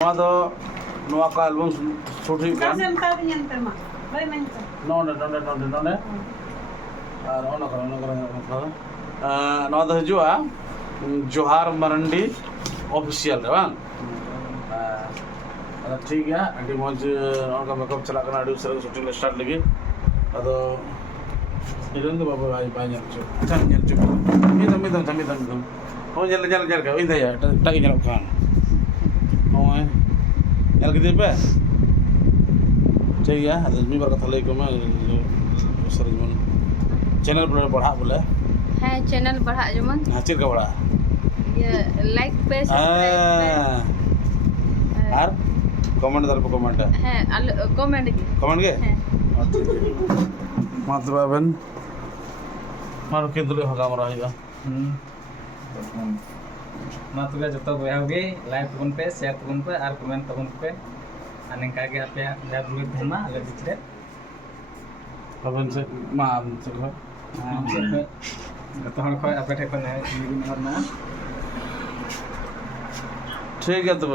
नवा का album shoot हुई kan नोंडे और नवा दो हजूआ जोहार मरंडी ऑफिशियल रे बांग ठीक है अभी मौज उनका मेकअप चला करना अभी उससे शूटिंग स्टार्ट लगी अतो इधर तो बाबा भाई भाई जल चुप अच्छा जल चुप मिदम हो जल का इंदा या टाइम जल खान हो है जल के दे पे ठीक है आदमी बार कथा लेको मैं सर जमन चैनल पर बढ़ा बोले है चैनल बढ़ा जमन हाचिर का बढ़ा ये लाइक पे सब्सक्राइब और कमेंट दर पे कमेंट है कमेंट के मात्र बाबन मारो के दुले होगा मरा होगा मात्र जतो बयागे लाइक तबन पे शेयर तबन पे और कमेंट तबन पे अनेका के आपे दादुल धमा अगर बिचरे बाबन से माम से को जतो हर खय आपे ठेकन है निगिन और ना ठीक है तो